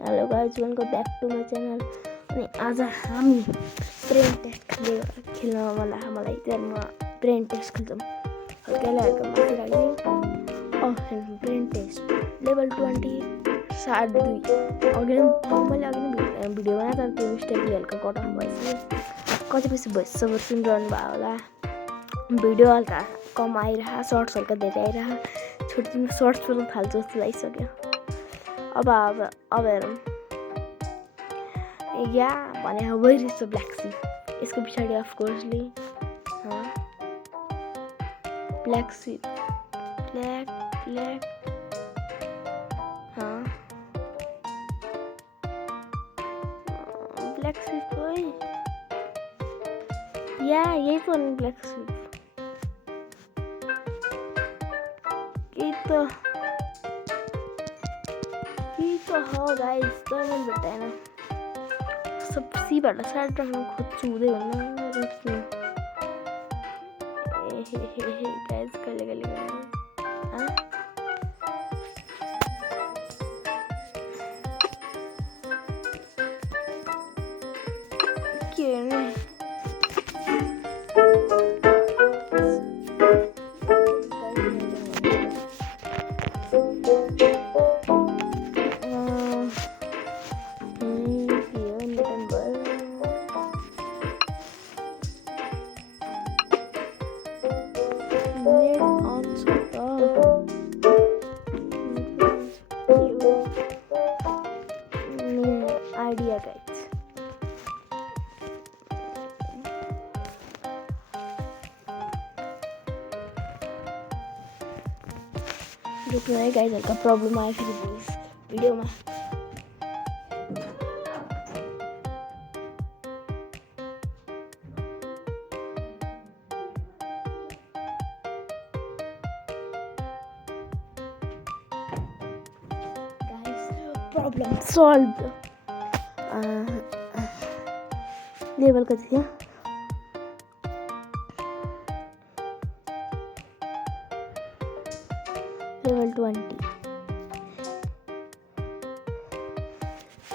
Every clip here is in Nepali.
Hello guys, welcome back to my channel. अनि आज हामी ब्रेन टेस्ट खेल्न मलाई त्यहाँ म ब्रेन टेस्ट खेल्छौँ। हल्का माथि राख्ने ब्रेन टेस्ट लेभल 20 सात 2 अघि मैले भिडियो बनाएँ तर त्यो मिस्टेकले हल्का कट अफ भएछ। कति पछि भोइस ओभर सुनिरहनु भयो होला। भिडियो हल्का कम आइरह, सर्ट्स हल्का धेरै आइरह। छोटो सर्ट्स पनि थाल्छ जस्तो लागिसक्यो। अब हेरौँ या भने वेयर इज द ब्ल्याक सिप। यसको पछाडि अफकोर्सली ब्ल्याक सिप ब्ल्याक सिप हो या यही त हो ब्ल्याक सिप। हो गाइस, तर मैले भेटाएन। सब सिपहरूलाई साइड राख्नु खोज्छु, हुँदैन गाइस। कहिले के हेर्ने idea guys. रुक्नु है गाइस, हल्का प्रब्लम आयो फेरि भिडियोमा। Problem solve. लेभल कति थियो? Level 20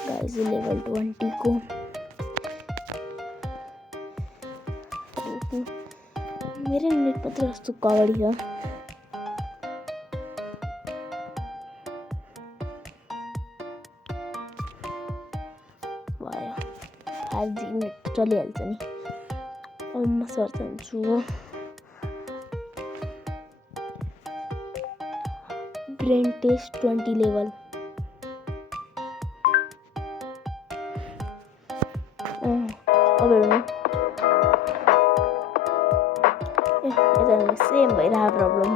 guys. लेभल 20 को मेरो नेट पत्र कस्तो कगडी छ। भयो 5G नेट चलिहाल्छ नि। म सर्च गर्छु ब्रेन टेस्ट 20 लेभल। अब हेर्नु यता सेम भइरहेको प्रब्लम।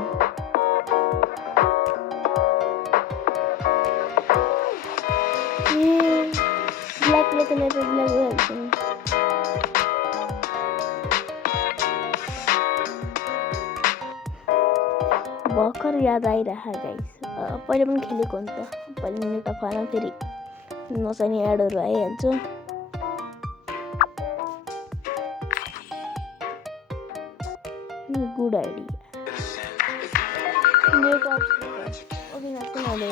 ब्ल्याकले त लेभल ब्ल्याक भइहाल्छ नि। भर्खर याद आइरहेको गाइस, पहिले पनि खेलेको हो नि त। पहिले नेट अफ भएन, फेरि नचाहिने एडहरू आइहाल्छ। Good idea. नेट अफ अघि नाच्नु हालेर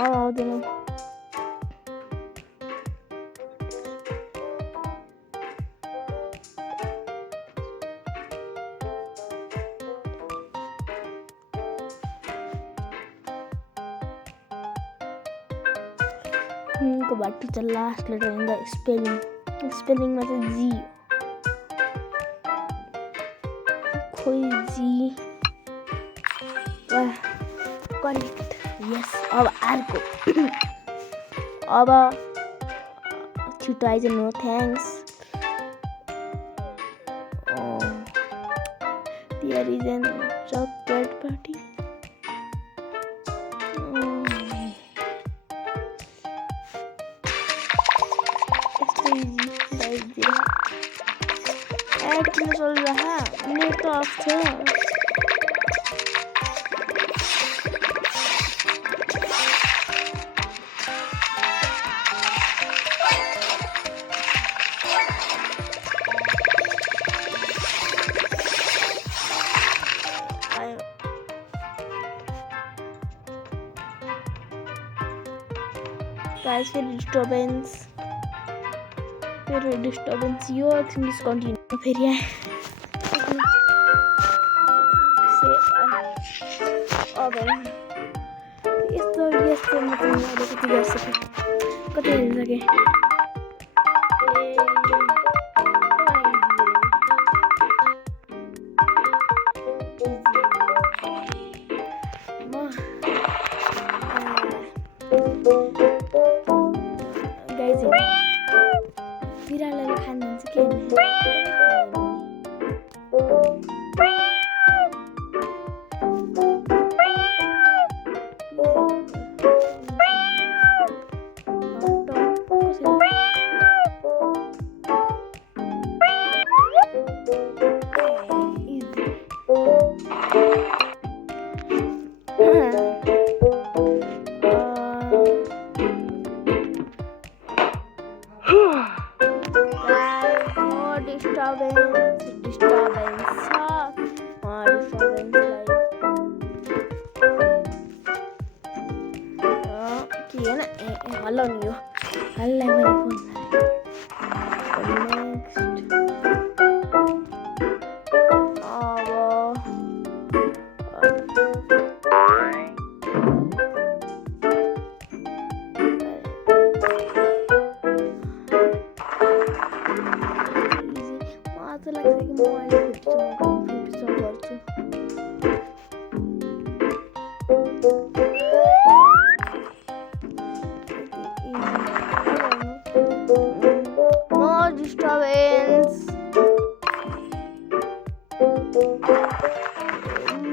आउँदैन। को बाटो चाहिँ लास्ट लेटर इन द स्पेलिङमा चाहिँ जी। खोइ जी करेक्ट। यस। अब अर्को अब छिटो आइज। No thanks. There is an chocolate party. एड किन चलिरह? नेट त अफ छ। गाइस फिर डिस्टर्बेंस यो एकछिन डिस्कन्टिन्यू फेरि आए अब यस्तो म तिमीले अलिकति गरिसकेँ कति हेरिसकेँ गाइस बिरालोले खानुहुन्छ के हल्ला नि यो हल्ला मेरो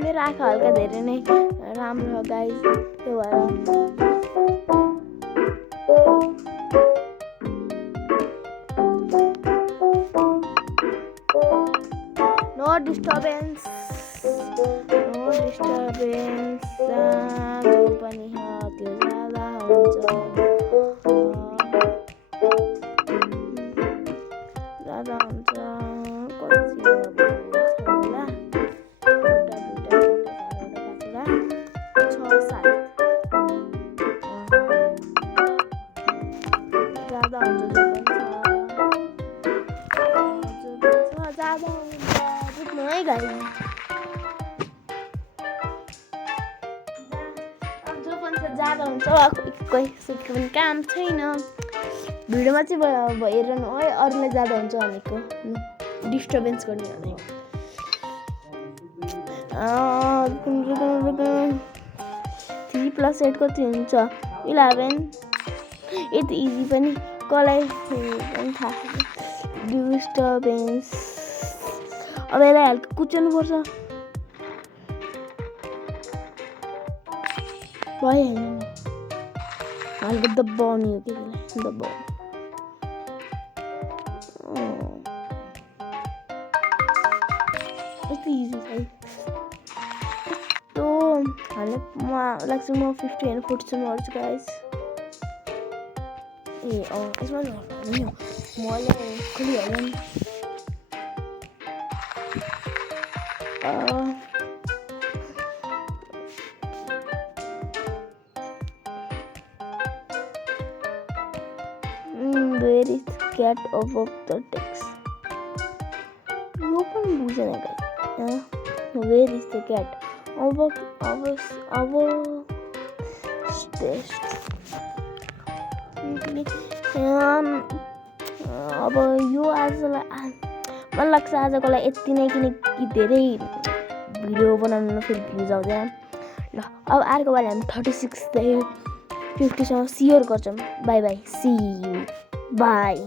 मेरो आँखा हल्का धेरै नै राम्रो छ गाइस त्यो भएर नो डिस्टर्बेन्स जो पनि हो त्यो ज्यादा हुन्छ ज्यादा हुन्छ कोही सुत्को पनि काम छैन भिडियोमा चाहिँ भइरहनु है अरूलाई ज्यादा हुन्छ भनेको डिस्टर्बेन्स गर्ने भने 3 + 8 कति हुन्छ 11 यति इजी पनि कसलाई पनि थाहा डिस्टर्बेन्स अब यसलाई हल्का कुच्चाउनु पर्छ भयो हैन हल्का दबाउनु हो कि दबाउ यति इजी छ तो हाले म लाग्छ म 50 हैन 40 सम्म गर्छु गाइस ए यसमा नि मलाई खोलिहाल्नु नि where is cat above the text यो पनि बुझेन guys where is the cat above text अब यो आजलाई मलाई लाग्छ आजको लागि यति नै किनकि धेरै भिडियो बनाउनु फेरि भ्युज आउँदैन ल अब अर्को बार हामी 36 50 सम्म सियर गर्छौँ bye bye see you by